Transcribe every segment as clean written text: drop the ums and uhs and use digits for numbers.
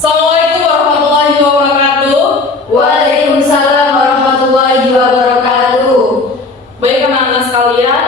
Assalamualaikum warahmatullahi wabarakatuh. Waalaikumsalam warahmatullahi wabarakatuh. Baik anak-anak sekalian,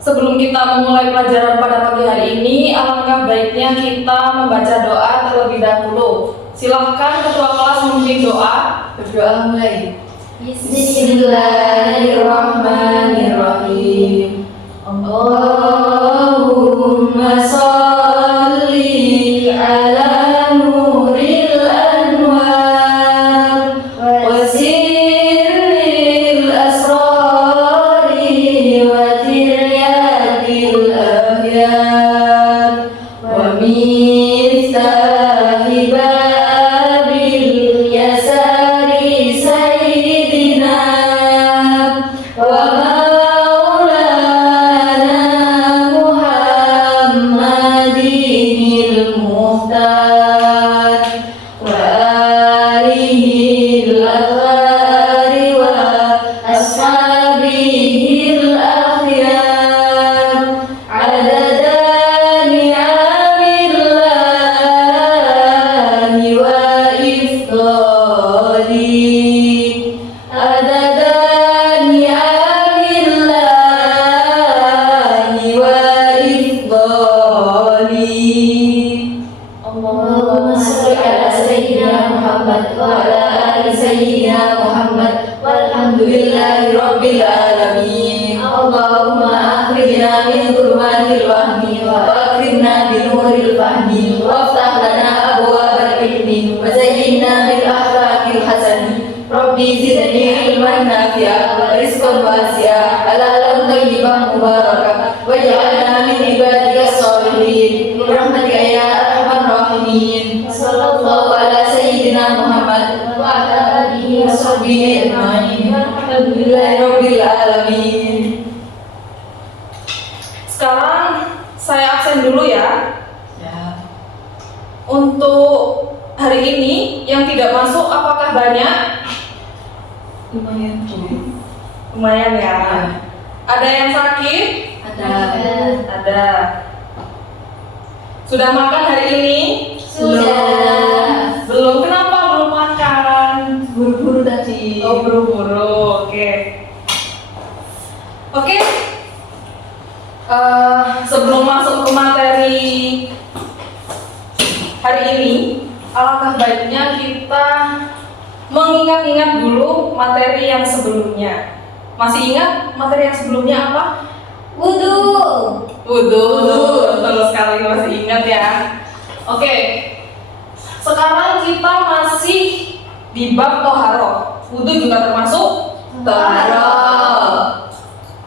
sebelum kita memulai pelajaran pada pagi hari ini, alangkah baiknya kita membaca doa terlebih dahulu. Silahkan ketua kelas memimpin doa. Berdoa mulai. Bismillahirrahmanirrahim. Allahumma sholli ala nuril anwar wa sirril asrari wa tiryatil ahyar wa miftahi babil yasari sayyidina wa maulana Muhammadinil muhtar wa alihil athari wa ashabihil akhyar adada ni'amillahi wa ifdali adada ni'amillahi wa ifdali. Allahumma sholli ala sayyidina Muhammad wa ala ali sayyidina Muhammad walhamdulillahi rabbil alamin. Allahumma akhrijna min dhulumatil wahmi wa akrimna bi nuril fahmi waftah lana abwaabal ilmi wa zayyinna bil akhlaqil hasani. Rabbi zidni ilman nafi'a wa rizqan wasi'a halalan thayyiban mubarakan waj'alna min ibadikas sholihin bi rahmatika ya arhamar rahimin. Sallallahu ala sayyidina Muhammad wa ala alihi wa sahbihi ajma'in. Alhamdulillahi rabbil alamin. Sekarang saya absen dulu ya. Ya. Untuk hari ini yang tidak masuk apakah banyak? Lumayan tuh. Lumayan ya. Ada yang sakit? Ada. Sudah makan hari ini? Sudah. Belum. Kenapa belum makan? Buru-buru tadi. Oh, buru-buru. Oke. Oke. Sebelum masuk ke materi hari ini, alangkah baiknya kita mengingat-ingat dulu materi yang sebelumnya. Masih ingat materi yang sebelumnya apa? Wudu. Wudu. Betul sekali, masih ingat ya. Oke. Sekarang kita masih di bab toharoh. Wudu juga termasuk toharoh.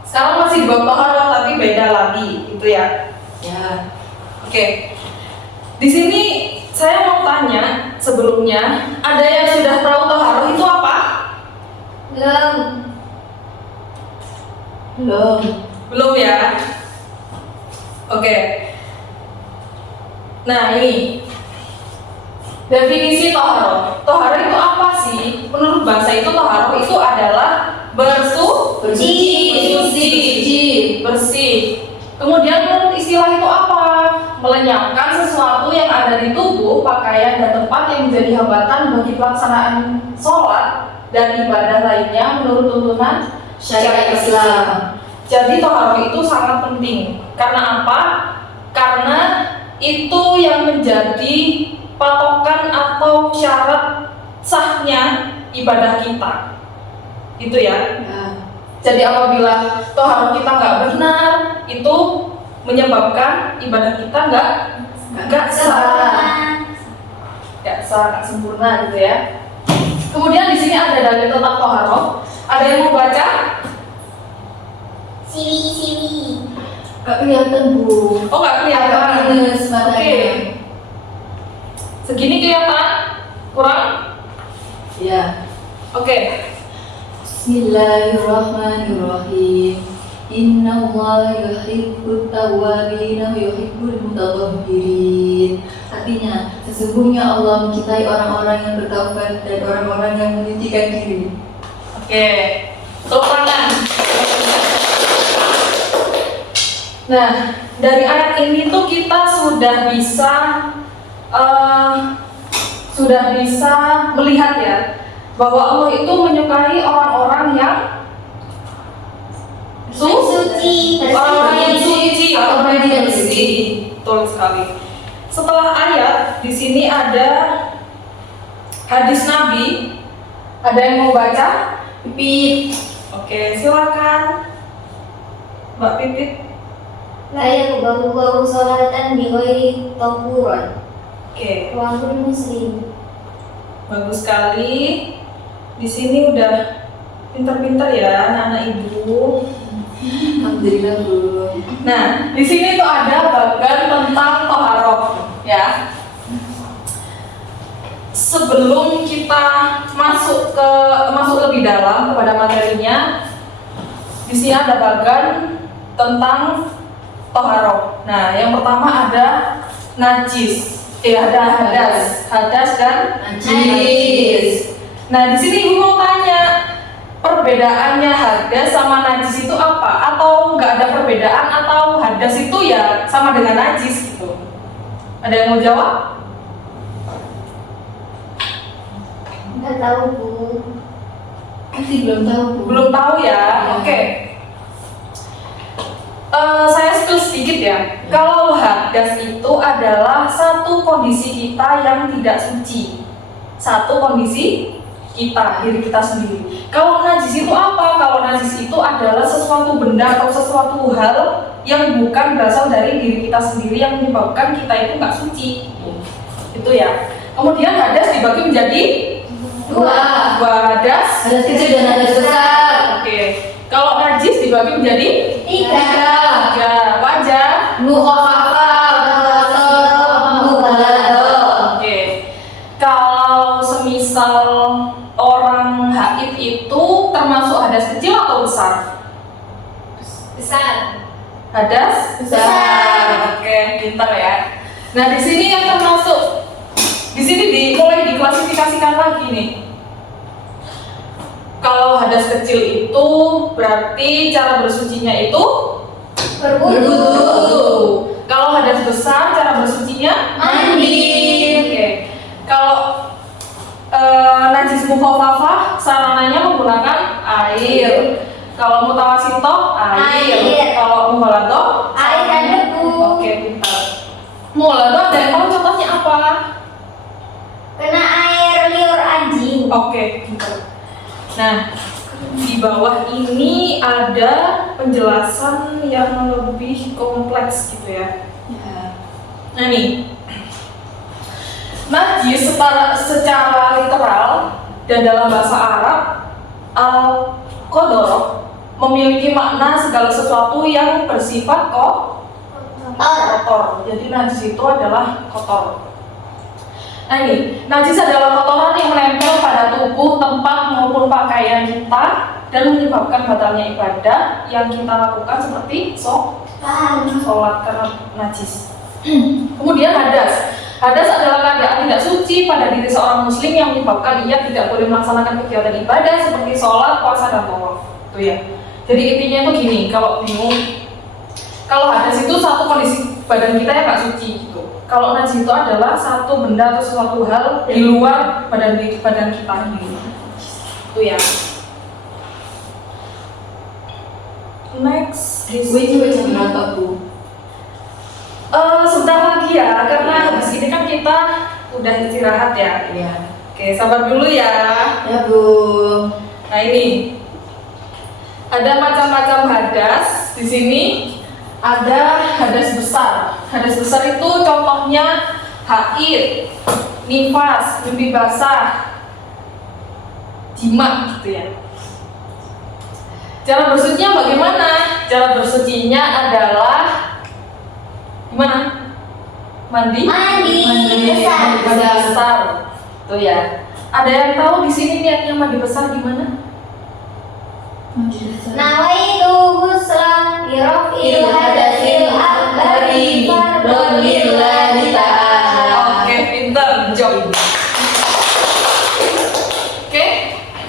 Sekarang masih di bab toharoh tapi beda lagi, gitu ya. Ya. Oke. Di sini saya mau tanya sebelumnya, ada yang sudah tahu toharoh itu apa? Belum. Belum ya? Oke. Nah, ini definisi toharoh. Toharoh itu apa sih? Menurut bahasa itu toharoh itu adalah bersih. Kemudian menurut istilah itu apa? Melenyapkan sesuatu yang ada di tubuh, pakaian dan tempat yang menjadi hambatan bagi pelaksanaan sholat dan ibadah lainnya menurut tuntunan syariat Islam. Jadi toharoh itu sangat penting. Karena apa? Karena itu yang menjadi patokan atau syarat sahnya ibadah kita. Gitu ya. Jadi apabila toharoh kita nggak benar, itu menyebabkan ibadah kita nggak sah, nggak sempurna gitu ya. Kemudian di sini ada dalil tentang toharoh. Ada yang mau baca? Siwi. Gak kelihatan, Bu. Oh, nggak kelihatan. Minus matanya. Oke. Segini kelihatan? Kurang? Ya. Oke. Bismillahirrahmanirrahim. Innallaha yuhibbut tawwabin wa yuhibbul mutatahhirin. Artinya, sesungguhnya Allah mencintai orang-orang yang bertaubat dan orang-orang yang menyucikan diri. Oke. Tepuk tangan. Nah, dari ayat ini tuh kita sudah bisa sudah bisa melihat ya bahwa Allah itu menyukai orang-orang yang suci, orang-orang yang suci, orang-orang yang bersih. Betul sekali. Setelah ayat di sini ada hadis Nabi. Ada yang mau baca? Pipit. Oke, silakan. Mbak Pipit. La yaqbalu sholatan bi ghairi tahuran. Oke, Rawahul Muslim. bagus sekali. Di sini udah pintar-pintar ya anak-anak ibu. Alhamdulillah, Bu. Nah, di sini tuh ada bagian tentang toharoh ya. Sebelum kita masuk lebih dalam kepada materinya, di sini ada bagian tentang toharoh. Nah, yang pertama ada najis, ada hadas dan najis. Nah, di sini ibu mau tanya, perbedaannya hadas sama najis itu apa? Atau nggak ada perbedaan? Atau hadas itu ya sama dengan najis gitu? Ada yang mau jawab? Nggak tahu, Bu. Masih belum tahu, Bu. Belum tahu ya? Oke. Saya spill sedikit ya. Kalau hadas itu adalah satu kondisi kita yang tidak suci. Satu kondisi kita, diri kita sendiri. Kalau najis itu apa? Kalau najis itu adalah sesuatu benda atau sesuatu hal yang bukan berasal dari diri kita sendiri yang menyebabkan kita itu nggak suci. Itu ya. Kemudian hadas dibagi menjadi dua hadas kecil dan hadas besar. Oke. Kalau najis dibagi menjadi Tiga. Wajah. Oke. Kalau semisal orang haid itu termasuk hadas kecil atau besar? Besar. Hadas Besar. Oke, pintar ya. Nah, di sini yang termasuk mulai diklasifikasikan lagi nih. Kalau hadas kecil itu berarti cara bersucinya itu berwudu. Kalau hadas besar cara bersucinya Mandi. Oke. Kalau najis mukhafafah sarananya menggunakan air. Kalau mutawasitoh air. Kalau mughaladoh Air dan debu. Oke, pintar. Mughaladoh ada yang tahu contohnya apa? Kena air liur anjing. Oke, pintar. Nah, di bawah ini ada penjelasan yang lebih kompleks gitu ya. Nah nih, najis secara literal dan dalam bahasa Arab al-qadar memiliki makna segala sesuatu yang bersifat kotor. Jadi najis itu adalah kotor. Nah ini, najis adalah kotoran yang menempel pada tubuh, tempat maupun pakaian kita dan menyebabkan batalnya ibadah yang kita lakukan seperti sholat karena najis. Kemudian hadas. Hadas adalah keadaan tidak suci pada diri seorang muslim yang menyebabkan ia tidak boleh melaksanakan kegiatan ibadah seperti sholat, puasa, dan tawaf. Itu ya. Jadi intinya itu gini, kalau bingung, kalau hadas itu satu kondisi badan kita yang nggak suci gitu. Kalau najis itu adalah satu benda atau suatu hal di luar badan kita ini. Itu ya. Next, Gue jam berapa, Bu? sebentar lagi ya, karena habis ini kan kita udah istirahat ya. Iya. Oke, sabar dulu ya. Ya, Bu. Nah ini ada macam-macam hadas. Di sini ada hadas besar. Hadas besar itu contohnya haid, nifas, mimpi basah, jima gitu ya. Cara bersucinya bagaimana? Cara bersucinya adalah gimana? Mandi besar. Tuh ya. Ada yang tahu di sini niatnya mandi besar gimana? Nawaitu ghuslan li raf'il hadatsil akbari fardhon lillahi ta'ala. Oke, pintar, job. Oke.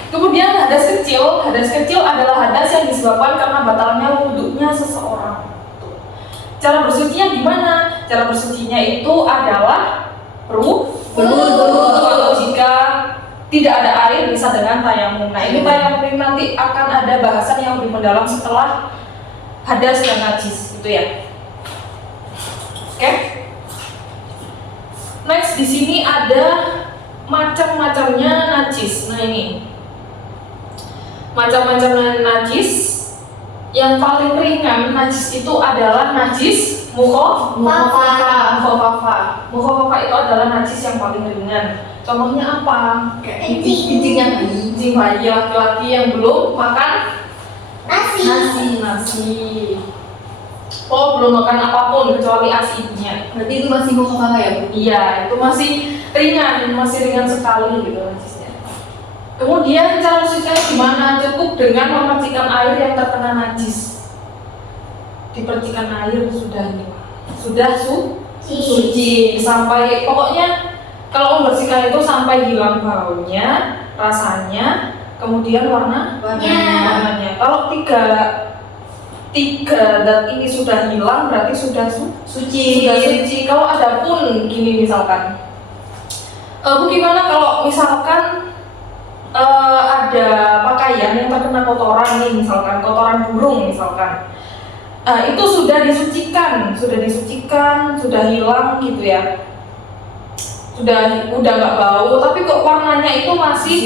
Kemudian hadas kecil. Hadas kecil adalah hadas yang disebabkan karena batalnya wudhunya seseorang. Cara bersucinya gimana? Cara bersucinya itu adalah Atau jika tidak ada air bisa dengan tayamum. Nah ini tayamum ini nanti akan ada bahasan yang lebih mendalam setelah hadas dan najis gitu ya. Oke. Next di sini ada macam-macamnya najis. Nah ini macam-macam najis. Yang paling ringan najis itu adalah najis mukhafafa. Mukhafafa itu adalah najis yang paling ringan. Contohnya apa? Kencingnya bayi. Kencing bayi laki-laki yang belum makan nasi. Oh, belum makan apapun kecuali asinya. Berarti itu masih mukhafafa ya, Bu? Iya, itu masih ringan sekali gitu najisnya. Kemudian cara mensucikannya gimana? Cukup dengan memercikan air yang terkena najis. Dipercikan air sudah suci sampai pokoknya kalau membersihkan itu sampai hilang baunya, rasanya, kemudian warnanya. Kalau tiga zat ini sudah hilang berarti sudah suci. Kalau ada pun gini misalkan, gimana kalau misalkan ada pakaian yang terkena kotoran nih, misalkan kotoran burung misalkan, itu sudah disucikan, sudah hilang gitu ya, udah nggak bau, tapi kok warnanya itu masih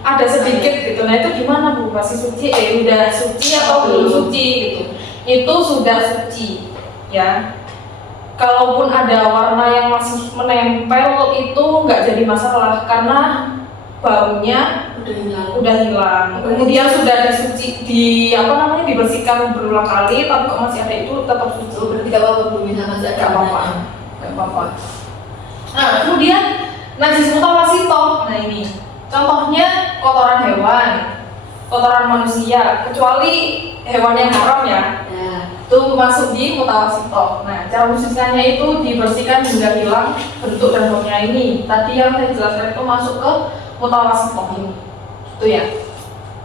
ada sedikit gitu. Nah itu gimana Bu? Masih suci? Udah suci atau belum suci gitu? Itu sudah suci ya. Kalaupun ada warna yang masih menempel itu nggak jadi masalah karena baunya udah hilang. Kemudian sudah dibersihkan berulang kali, tapi kok masih ada itu tetap suci. Berarti tidak apa-apa, Bu, misalkan Nggak apa-apa. Nah kemudian najis mutawasito. Nah ini contohnya kotoran hewan, kotoran manusia, kecuali hewan yang haram ya. Itu masuk di mutawasito. Nah cara membersihkannya itu dibersihkan hingga hilang bentuk dan baunya ini. Tadi yang saya jelaskan itu masuk ke mutawasito ini, itu ya.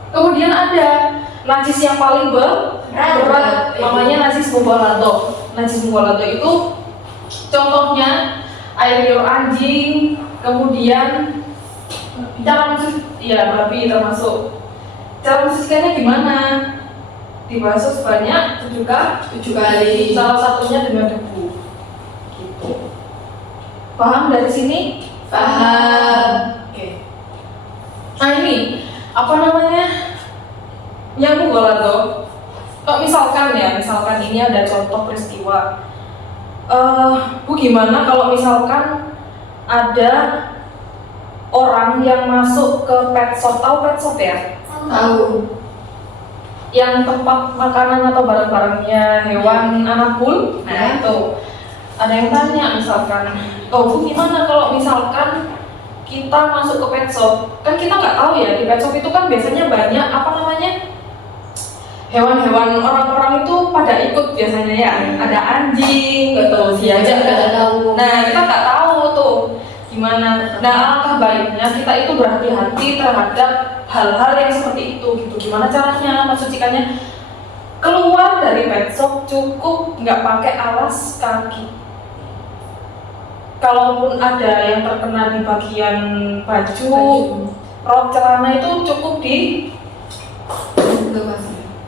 Kemudian ada najis yang paling berat, namanya najis mughalladho. Najis mughalladho itu contohnya air liur anjing, kemudian babi termasuk. Cara membersihkannya gimana? Dibasuh sebanyak 7 kali. Salah satunya dengan debu. Gitu. Paham dari sini? Paham. Oke. Nah ini apa namanya? Yang mughalladho. Misalkan ini ada contoh peristiwa. Bu gimana kalau misalkan ada orang yang masuk ke pet shop, tahu pet shop ya? Tahu. Yang tempat makanan atau barang-barangnya hewan anabul. Nah itu ada yang tanya misalkan, Bu gimana kalau misalkan kita masuk ke pet shop? Kan kita nggak tahu ya, di pet shop itu kan biasanya banyak hewan-hewan orang-orang itu pada ikut biasanya ya. Ada anjing, diajak nggak tahu. Nah kita nggak tahu tuh gimana. Nah alangkah baiknya kita itu berhati-hati terhadap hal-hal yang seperti itu gitu. Gimana caranya mensucikannya? Keluar dari pet shop cukup nggak pakai alas kaki. Kalaupun ada yang terkena di bagian baju, rok, celana itu cukup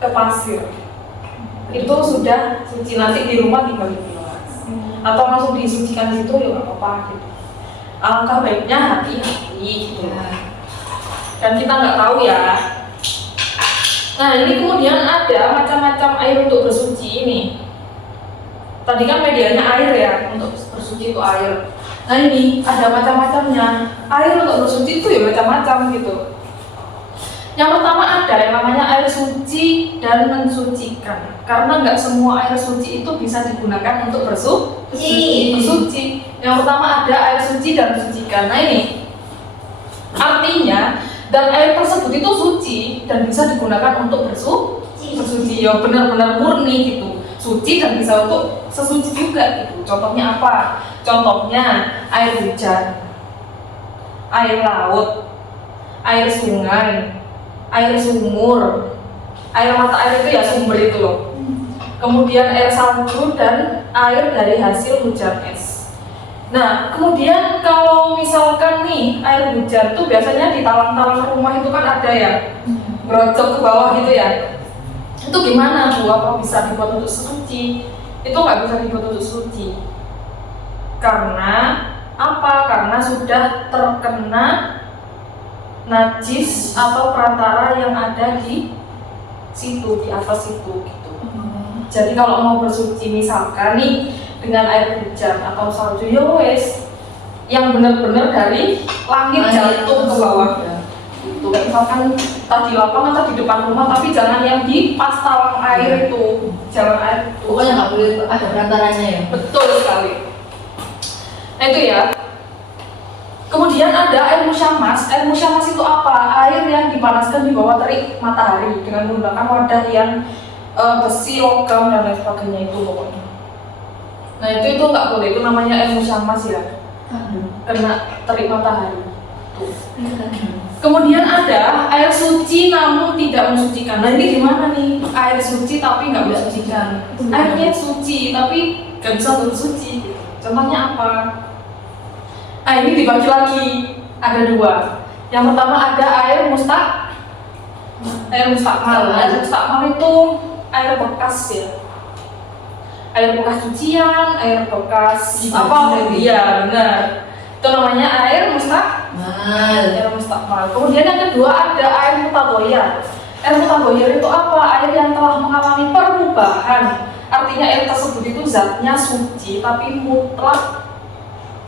ke pasir. Itu sudah suci, nanti di rumah tinggal dibilas. Atau langsung disucikan di situ ya nggak apa-apa gitu. Alangkah baiknya hati-hati gitu. Dan kita nggak tahu ya. Nah ini kemudian ada macam-macam air untuk bersuci ini. Tadi kan medianya air ya, untuk bersuci itu air. Nah ini ada macam-macamnya. Air untuk bersuci itu ya macam-macam gitu. Yang pertama ada yang namanya air suci dan mensucikan. Karena nggak semua air suci itu bisa digunakan untuk bersuci. Yang pertama ada air suci dan mensucikan. Nah ini artinya dan air tersebut itu suci dan bisa digunakan untuk bersuci. Ya benar-benar murni gitu. Suci dan bisa untuk sesuci juga gitu. Contohnya apa? Contohnya air hujan, air laut, air sungai, air sumur. Air mata air itu ya sumber itu loh. Kemudian air salju dan air dari hasil hujan es. Nah, kemudian kalau misalkan nih air hujan tuh biasanya di talang-talang rumah itu kan ada ya, ngerocok ke bawah gitu ya. Itu gimana Bu? Apa bisa dibuat untuk suci? Itu nggak bisa dibuat untuk suci. Karena apa? Karena sudah terkena najis atau perantara yang ada di situ, di atas situ gitu. Jadi kalau mau bersuci misalkan nih dengan air hujan atau salju ya wes yang benar-benar dari langit jatuh ke bawah. Itu kayak misalkan tadi lapangan atau di depan rumah, tapi jangan yang di pas talang air itu, jalan air itu. Pokoknya nggak boleh ada perantaranya ya. Betul sekali. Nah itu ya. Kemudian ada air musyamas. Air musyamas itu apa? Air yang dipanaskan di bawah terik matahari dengan menggunakan wadah yang besi, logam dan lain sebagainya itu pokoknya. Nah itu nggak boleh. Itu namanya air musyamas ya. Kena terik matahari. Tuh. Kemudian ada air suci namun tidak mensucikan. Nah ini gimana nih? Air suci tapi nggak mensucikan. Airnya suci tapi nggak bisa bersuci. Contohnya apa? Nah ini dibagi lagi. Ada dua. Yang pertama ada air mustakmal. Air mustakmal itu air bekas ya. Air bekas cucian, air bekas apa? Iya benar. Itu namanya air mustakmal. Kemudian yang kedua ada air mutaghayyir. Air mutaghayyir itu apa? Air yang telah mengalami perubahan. Artinya air tersebut itu zatnya suci tapi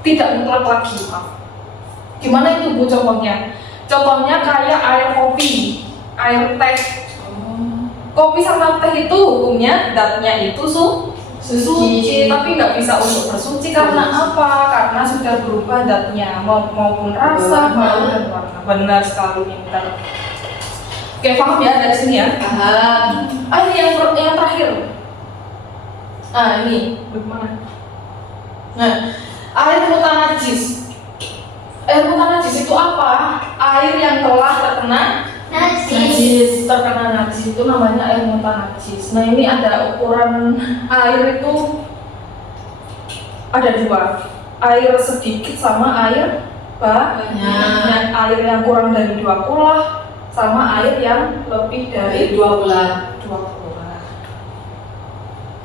tidak mutlak lagi. Gimana itu Bu contohnya? Contohnya kayak air kopi, air teh. Kopi sama teh itu hukumnya zatnya itu suci, tapi nggak bisa untuk bersuci karena apa? Karena sudah berubah zatnya maupun rasa, bau dan warna. Benar sekali, pintar. Oke, paham ya dari sini ya? Paham. Ini yang terakhir. Nah ini bagaimana? Nah, air mutanajis. Air mutanajis itu apa? Air yang telah terkena najis. Terkena najis itu namanya air mutanajis. Nah ini ada ukuran air itu ada dua, air sedikit sama air banyak. Air yang kurang dari 2 kulah sama air yang lebih dari 2 kulah.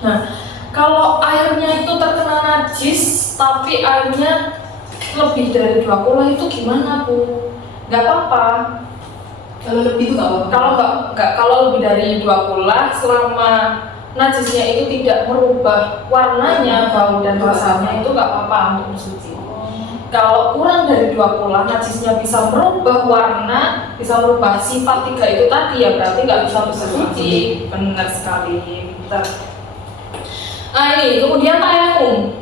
Nah kalau airnya itu terkena najis tapi airnya lebih dari 2 kulah itu gimana Bu? Gak apa-apa. Kalau lebih itu nggak apa-apa. Kalau lebih dari 2 kulah, selama najisnya itu tidak merubah warnanya, bau dan rasanya itu nggak apa-apa untuk bersuci. Kalau kurang dari 2 kulah, najisnya bisa merubah warna, bisa merubah sifat 3 itu tadi ya berarti nggak bisa bersuci. Benar sekali, pintar. Nah ini kemudian tayamum.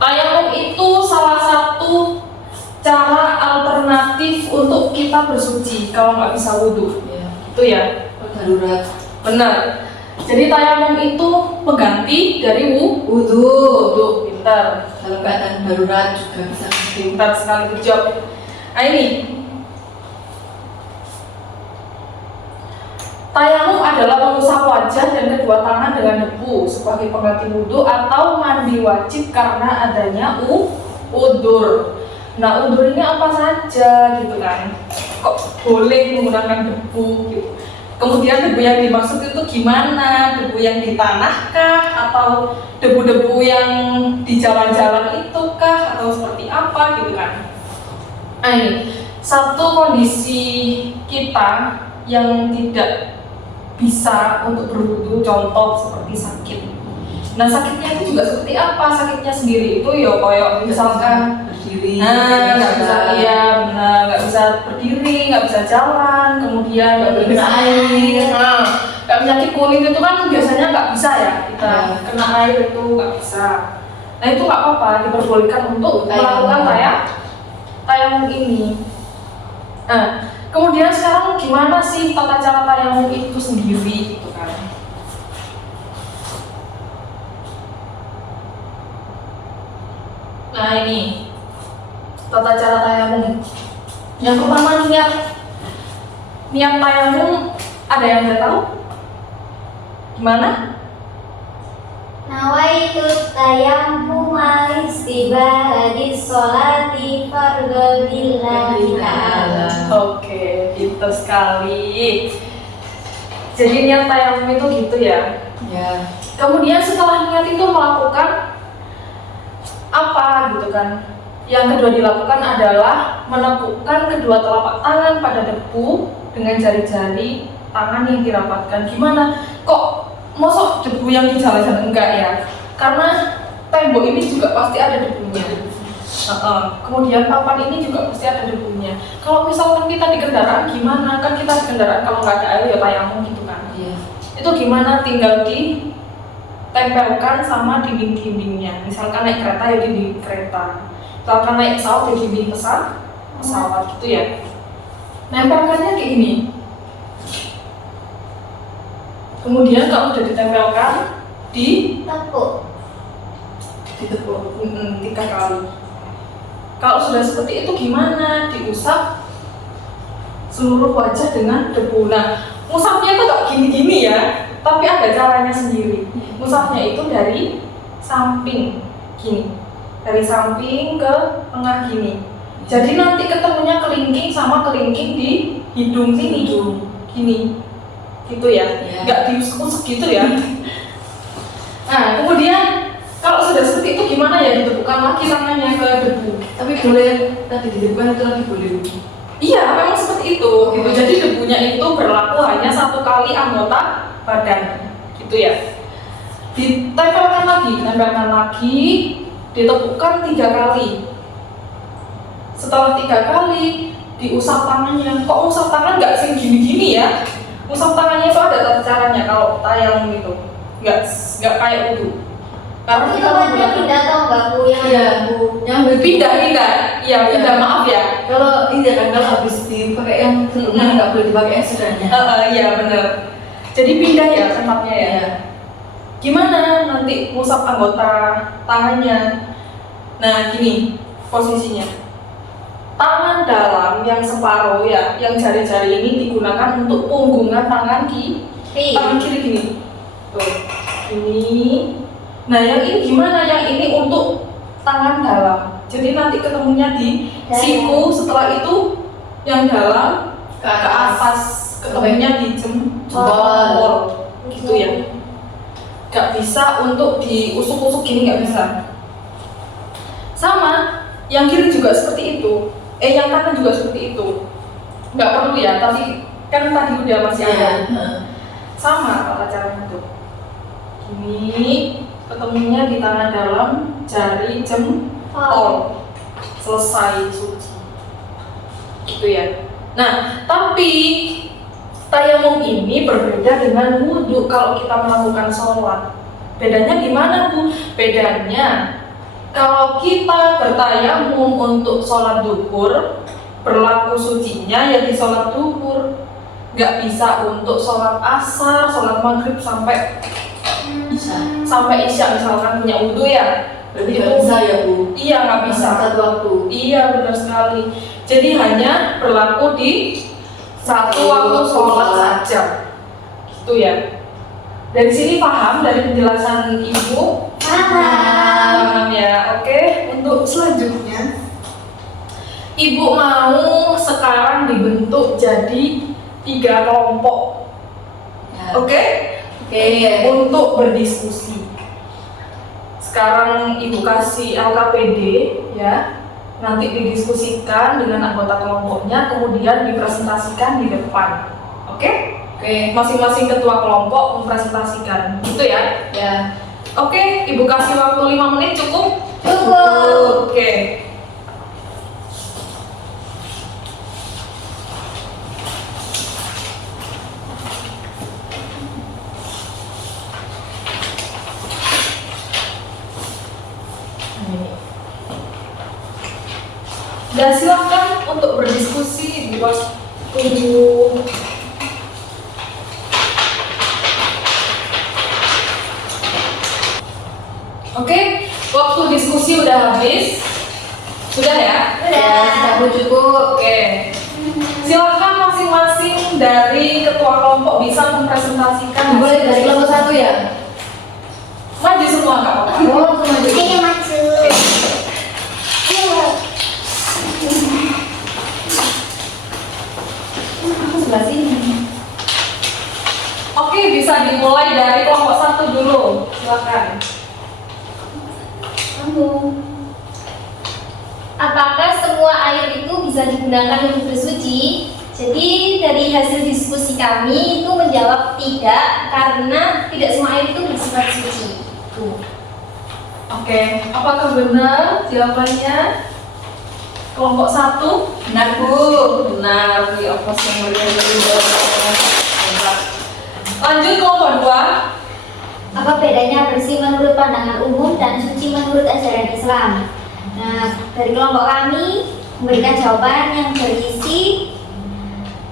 Tayamum itu salah satu cara alternatif untuk kita bersuci kalau nggak bisa wudhu. Itu ya Darurat. benar. Jadi tayamum itu pengganti dari wudhu. Pintar. Dalam keadaan darurat juga bisa. Pintar sekali, jawab. Nah ini tayamum adalah mengusap wajah dan kedua tangan dengan debu sebagai pengganti wudhu atau mandi wajib karena adanya udzur. Nah udzur ini apa saja gitu kan? Kok boleh menggunakan debu gitu? Kemudian debu yang dimaksud itu gimana? Debu yang di tanah kah? Atau debu-debu yang di jalan-jalan itu kah? Atau seperti apa gitu kan? Nah ini satu kondisi kita yang tidak bisa untuk berwudu, contoh seperti sakit. Nah sakitnya itu juga seperti apa? Sakitnya sendiri itu ya kayak misalkan berdiri. nggak bisa, iya benar, nggak bisa berdiri, nggak bisa jalan, kemudian nggak boleh kena air. Nah, kayak penyakit kulit itu kan biasanya nggak bisa ya kita kena air itu nggak bisa. Nah itu nggak apa-apa, diperbolehkan untuk melakukan tayamum ini. Nah, kemudian sekarang gimana sih tata cara tayamum itu sendiri gitu kan? Nah ini tata cara tayamum. Yang pertama niat tayamum, ada yang nggak tahu? Gimana? Nawaitu tayammuma istibahati sholati fardhu lillahi ta'ala. Oke, gitu sekali. Jadi niat tayamum itu gitu ya. Ya. Kemudian setelah niat itu melakukan apa gitu kan? Yang kedua dilakukan adalah menepukkan kedua telapak tangan pada debu dengan jari-jari tangan yang dirapatkan. Gimana? Kok mosok debu yang di jalan-jalan? Enggak ya? Karena tembok ini juga pasti ada debunya. Kemudian papan ini juga pasti ada debunya. Kalau misalkan kita di kendaraan gimana? Kan kita di kendaraan kalau nggak ada air ya tayamum gitu kan? Iya. Itu gimana? Tinggal ditempelkan sama dinding-dindingnya. Misalkan naik kereta ya dinding kereta. Misalkan naik pesawat ya dinding pesawat gitu ya. Nempelkannya kayak gini. Kemudian kalau sudah ditempelkan Tepuk. ditepuk 3 kali. Kalau sudah seperti itu gimana? Diusap seluruh wajah dengan debu. Nah, musapnya itu nggak gini-gini ya, tapi ada caranya sendiri. Musapnya itu dari samping gini, dari samping ke tengah gini. Jadi nanti ketemunya kelingking sama kelingking di hidung sini, gini, gitu ya, nggak diusuk-usuk gitu ya. Nah, kemudian kalau sudah seperti itu gimana ya? Ditepukkan lagi tangannya ke debu. Tapi boleh tadi ditemukan itu lagi boleh. Iya, memang seperti itu. Gitu. Jadi debunya itu berlaku hanya 1 kali anggota badan, gitu ya. Ditempelkan lagi, ditepukkan 3 kali. Setelah 3 kali, diusap tangannya. Kok usap tangan nggak sih gini-gini ya? Usap tangannya itu ada tata caranya kalau tayamum itu. Nggak kayak wudu. Karena Tapi kita tempatnya menggunakan pindah atau enggak Bu yang Iya. Bu? Yang pindah. Iya, pindah, maaf ya. Kalau ini kan kalau habis dipakai yang sebelumnya nggak boleh dipakai yang sudahnya. Iya benar. Jadi pindah ya tempatnya ya. Iya. Gimana nanti ngusap anggota tangannya? Nah gini posisinya. Tangan dalam yang separuh ya, yang jari-jari ini digunakan untuk punggungan tangan tangan kiri gini. Tuh, ini. Nah yang ini gimana? Yang ini untuk tangan dalam. Jadi nanti ketemunya di siku. Setelah itu yang dalam ke atas ketemunya di jempol gitu ya. Gak bisa untuk diusuk-usuk gini, gak bisa. Sama yang kiri juga seperti itu. Yang kanan juga seperti itu. Gak perlu ya, tapi kan tadi udah masih ada. Sama tata caranya tuh. Gini, ketemunya di tangan dalam jari jempol. Selesai suci. Gitu ya. Nah, tapi tayamum ini berbeda dengan wudhu kalau kita melakukan sholat. Bedanya gimana Bu? Bedanya kalau kita bertayamum untuk sholat duhur, berlaku sucinya ya di sholat duhur. Nggak bisa untuk sholat asar, sholat maghrib sampai isya misalkan punya wudhu ya. Berarti nggak bisa ya Bu? Iya nggak bisa. Satu waktu. Iya benar sekali. Jadi hanya berlaku di satu waktu sholat saja, gitu ya. Dari sini paham dari penjelasan Ibu? Paham ya. Oke. Untuk selanjutnya, Ibu mau sekarang dibentuk jadi 3 kelompok. Ya. Oke? Untuk berdiskusi. Sekarang Ibu kasih LKPD ya. Nanti didiskusikan dengan anggota kelompoknya, kemudian dipresentasikan di depan. Oke? Masing-masing ketua kelompok mempresentasikan, gitu ya? Ya. Oke, Ibu kasih waktu 5 menit cukup? Cukup. Oke. Dan silakan untuk berdiskusi di waktu Oke, waktu diskusi udah habis. Sudah ya? Udah. Cukup. Oke. Silakan masing-masing dari ketua kelompok bisa mempresentasikan. Boleh dari kelompok 1 ya? Maju semua nggak apa-apa. Oh, sama aja. Ayo maju. Aku sebelah sini. Oke, bisa dimulai dari kelompok 1 dulu. Silakan. Apakah semua air itu bisa digunakan untuk bersuci? Jadi dari hasil diskusi kami itu menjawab tidak, karena tidak semua air itu bersifat suci. Tuh. Oke, apakah benar jawabannya? Kelompok 1? Benar, Bu. Benar, di opos yang mulia. Lanjut kelompok 2. Apa bedanya bersih menurut pandangan umum dan suci menurut ajaran Islam? Nah, dari kelompok kami memberikan jawaban yang berisi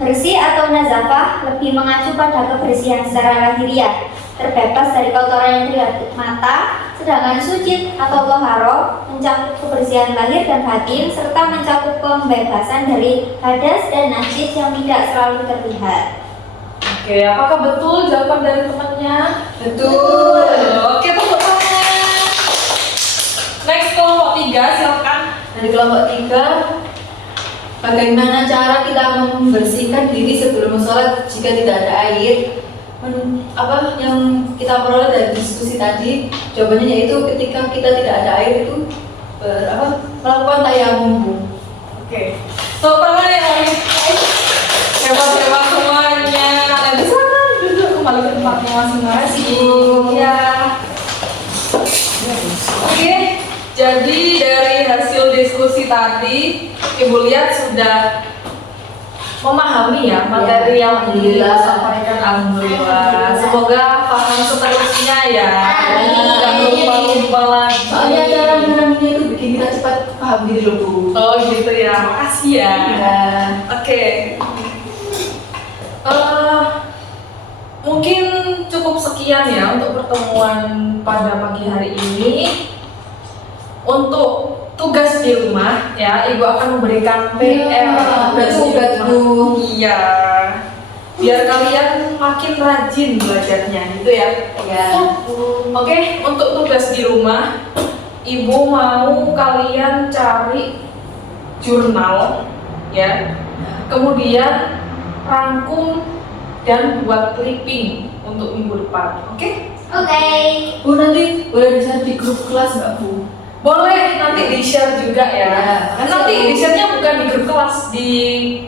bersih atau nazafah lebih mengacu pada kebersihan secara lahiriah, terbebas dari kotoran yang terlihat mata, sedangkan suci atau toharo mencakup kebersihan lahir dan batin serta mencakup pembebasan dari hadas dan najis yang tidak selalu terlihat. Oke, apakah betul jawaban dari temannya? Betul. Oke, tepuk tangan. Next kelompok 3, silakan. Dari kelompok 3, bagaimana cara kita membersihkan diri sebelum sholat jika tidak ada air? Apa yang kita peroleh dari diskusi tadi, jawabannya yaitu ketika kita tidak ada air itu melakukan tayamum. Oke, tepuk tangan ya. Hebat-hebat semuanya. Nah, bisa kan duduk kembali ke tempatnya masing-masing. Ya. Oke, jadi dari hasil diskusi tadi, Ibu lihat sudah memahami ya materi yang disampaikan. Alhamdulillah. Semoga paham seterusnya ya. Jangan lupa-lupa lagi. Soalnya cara-caranya itu bikin kita cepat paham diri loh, Bu. Oh gitu ya. Makasih ya. Ya. Oke. Mungkin cukup sekian ya untuk pertemuan pada pagi hari ini. Untuk tugas di rumah ya, Ibu akan memberikan PR. Tugas, Bu. Iya. Biar kalian makin rajin belajarnya gitu ya. Ya. Oke, untuk tugas di rumah, Ibu mau kalian cari jurnal ya. Kemudian rangkum dan buat clipping untuk minggu depan. Oke? Oke. Bu, nanti boleh di-share di grup kelas nggak, Bu? Boleh, nanti di-share juga ya. Ya. Dan nanti di-share-nya bukan di grup kelas, di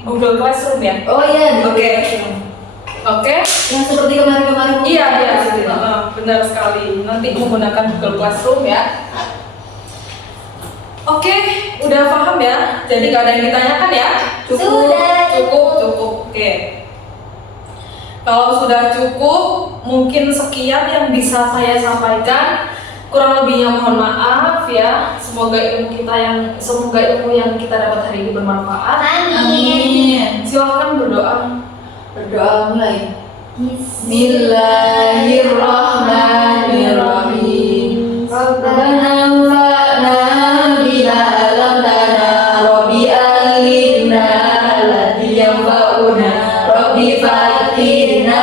Google Classroom ya. Oh iya, Oke. Oke? Yang seperti kemarin-kemarin. Iya, iya. Gitu ya? Benar sekali. Nanti menggunakan Google Classroom ya. Oke, udah paham ya? Jadi nggak ada yang ditanyakan ya? Sudah. Cukup. Oke. Kalau sudah cukup, mungkin sekian yang bisa saya sampaikan. Kurang lebihnya mohon maaf ya. Semoga ilmu yang kita dapat hari ini bermanfaat. Amin. Silakan berdoa. Berdoa mulai. Bismillahirrahmanirrahim. Rabbana anfa'na bima 'allamtana, Rabbi alimna alladhi yanfa'una, Rabbi fatina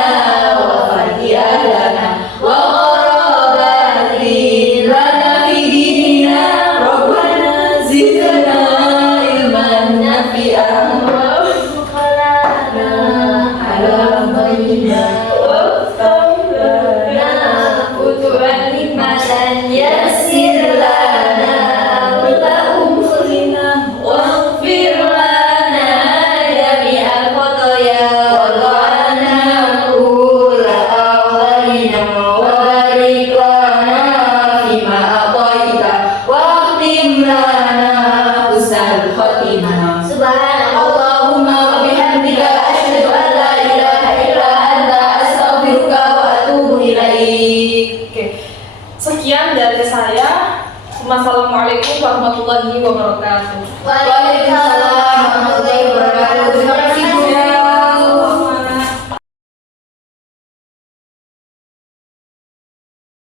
wa fati'alana wa qarabati lana fi dinina, Rabbana zidna ilman nafi'an wa fukhalana ala bayyina yassir lana wa umurina waghfir lana jami'al khotoya wa lana kulla awalina wa barik lana fima a'taita wa khtim lana husnal khotimah. Subhanallahumma wa bihamdika asyhadu an la ilaha illa anta astaghfiruka wa atubu ilaik. Oke. Sekian dari saya. Wassalamualaikum warahmatullahi wabarakatuh. Waalaikumsalam.